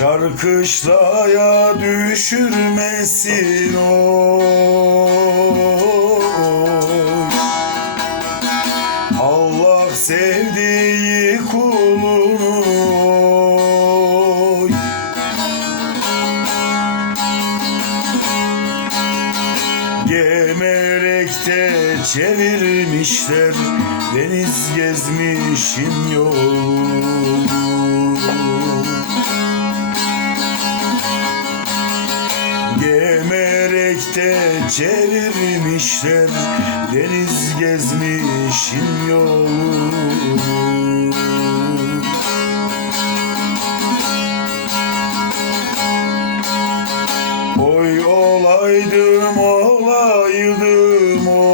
Kar kışlaya düşürmesin oy Allah sevdiği kulunu Gemerekte çevirmişler Deniz gezmişim yolu Gemerekte çevirmişler Deniz gezmişim yolu Oy olaydım olaydım oy.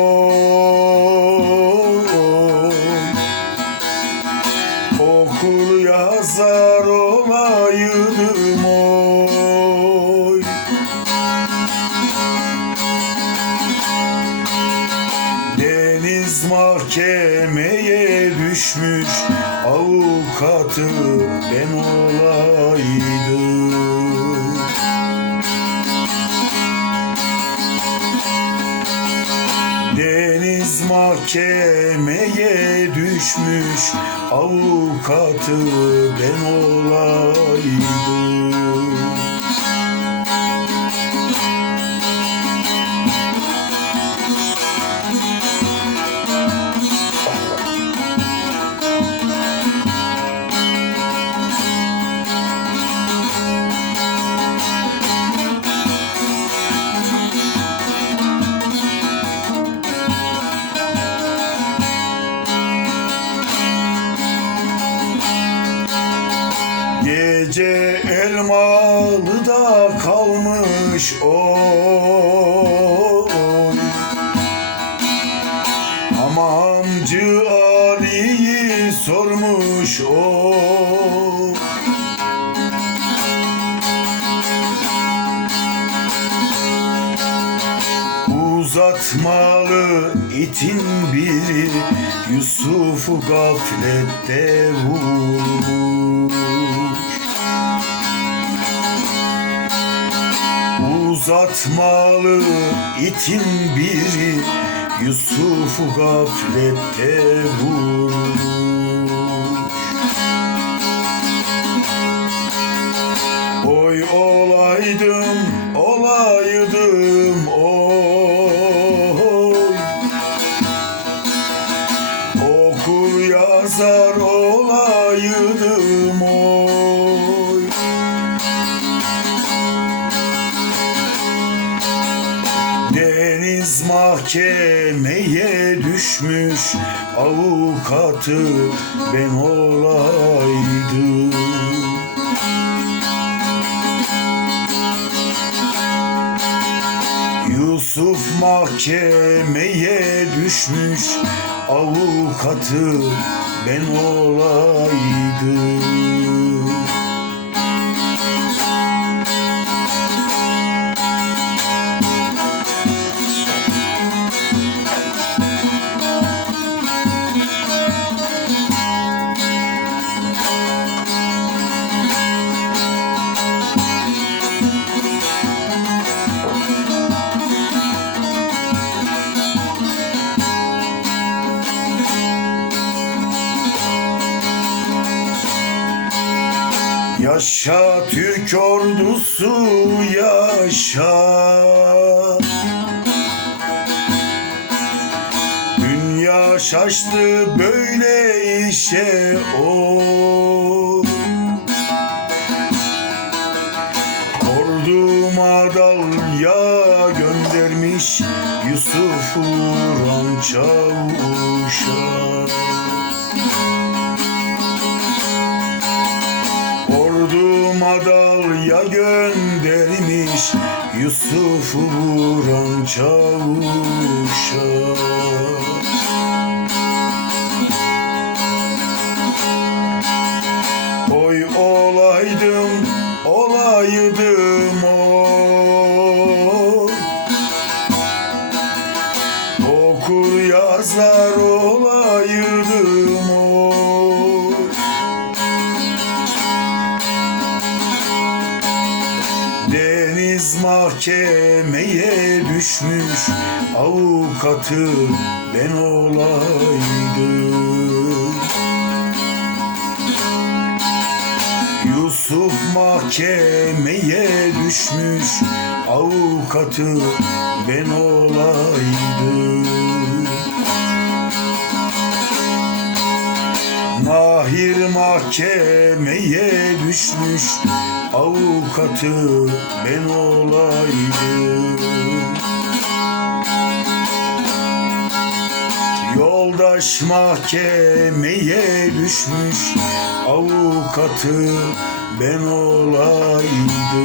Okur yazar olaydım oy düşmüş avukatı ben olaydım. Deniz mahkemeye düşmüş avukatı ben olaydım Gece elmalıda kalmış oy Hamamcı Ali'yi sormuş oy Uzatmalı itin biri Yusuf'u gaflette vurmuş Uzatmalı itin biri. Yusuf'u gaflette vurmuş mahkemeye düşmüş avukatı ben olaydım. Yusuf mahkemeye düşmüş avukatı ben olaydım Yaşa Türk ordusu yaşa. Dünya şaştı böyle işe o. Orduma dalya göndermiş Yusuf Uran Çavuş'a Ordu madalya göndermiş Yusuf vuran çavuşa. Oy olaydım, olaydım oy Okur yazar olaydım oy mahkemeye düşmüş avukatı ben olaydım. Yusuf mahkemeye düşmüş avukatı ben olaydım. Mahir mahkemeye düşmüş avukatı ben olaydım. Yoldaş mahkemeye düşmüş avukatı ben olaydım